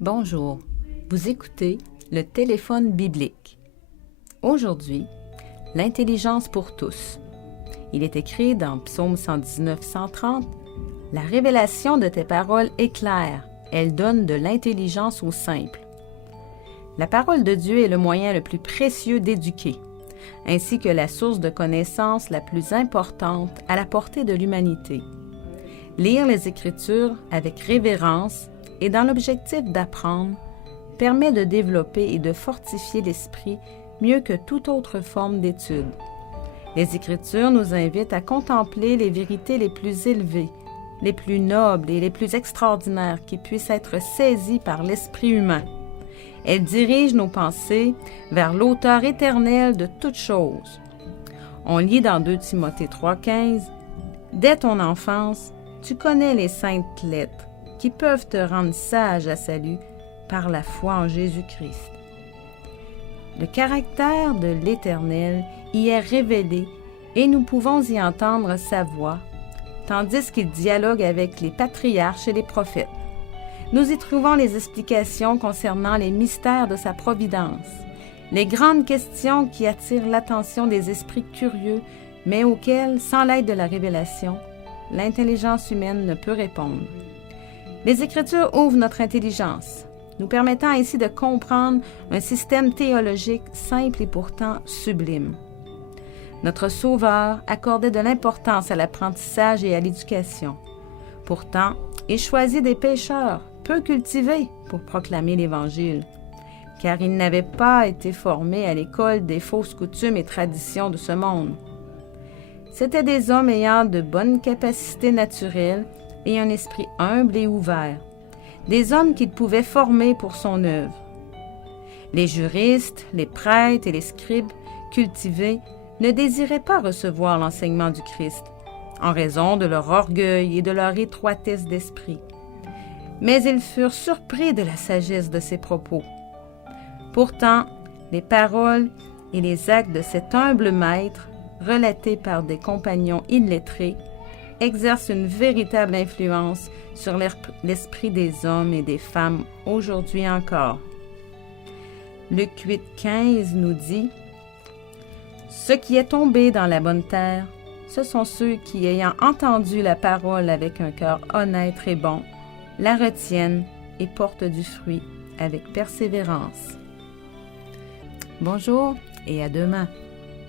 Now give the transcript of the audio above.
Bonjour, vous écoutez le téléphone biblique. Aujourd'hui, l'intelligence pour tous. Il est écrit dans Psaume 119-130, « La révélation de tes paroles est claire, elle donne de l'intelligence aux simples. » La parole de Dieu est le moyen le plus précieux d'éduquer, ainsi que la source de connaissance la plus importante à la portée de l'humanité. Lire les Écritures avec révérence et dans l'objectif d'apprendre, permet de développer et de fortifier l'esprit mieux que toute autre forme d'étude. Les Écritures nous invitent à contempler les vérités les plus élevées, les plus nobles et les plus extraordinaires qui puissent être saisies par l'esprit humain. Elles dirigent nos pensées vers l'auteur éternel de toutes choses. On lit dans 2 Timothée 3,15 « Dès ton enfance, tu connais les saintes lettres, qui peuvent te rendre sage à salut par la foi en Jésus-Christ. » Le caractère de l'Éternel y est révélé et nous pouvons y entendre sa voix, tandis qu'il dialogue avec les patriarches et les prophètes. Nous y trouvons les explications concernant les mystères de sa providence, les grandes questions qui attirent l'attention des esprits curieux, mais auxquelles, sans l'aide de la révélation, l'intelligence humaine ne peut répondre. Les Écritures ouvrent notre intelligence, nous permettant ainsi de comprendre un système théologique simple et pourtant sublime. Notre Sauveur accordait de l'importance à l'apprentissage et à l'éducation. Pourtant, il choisit des pécheurs peu cultivés pour proclamer l'Évangile, car il n'avait pas été formé à l'école des fausses coutumes et traditions de ce monde. C'étaient des hommes ayant de bonnes capacités naturelles et un esprit humble et ouvert, des hommes qu'il pouvait former pour son œuvre. Les juristes, les prêtres et les scribes cultivés ne désiraient pas recevoir l'enseignement du Christ, en raison de leur orgueil et de leur étroitesse d'esprit. Mais ils furent surpris de la sagesse de ses propos. Pourtant, les paroles et les actes de cet humble maître, relatés par des compagnons illettrés, exerce une véritable influence sur l'esprit des hommes et des femmes aujourd'hui encore. Luc 8,15 nous dit « Ce qui est tombé dans la bonne terre, ce sont ceux qui, ayant entendu la parole avec un cœur honnête et bon, la retiennent et portent du fruit avec persévérance. » Bonjour et à demain.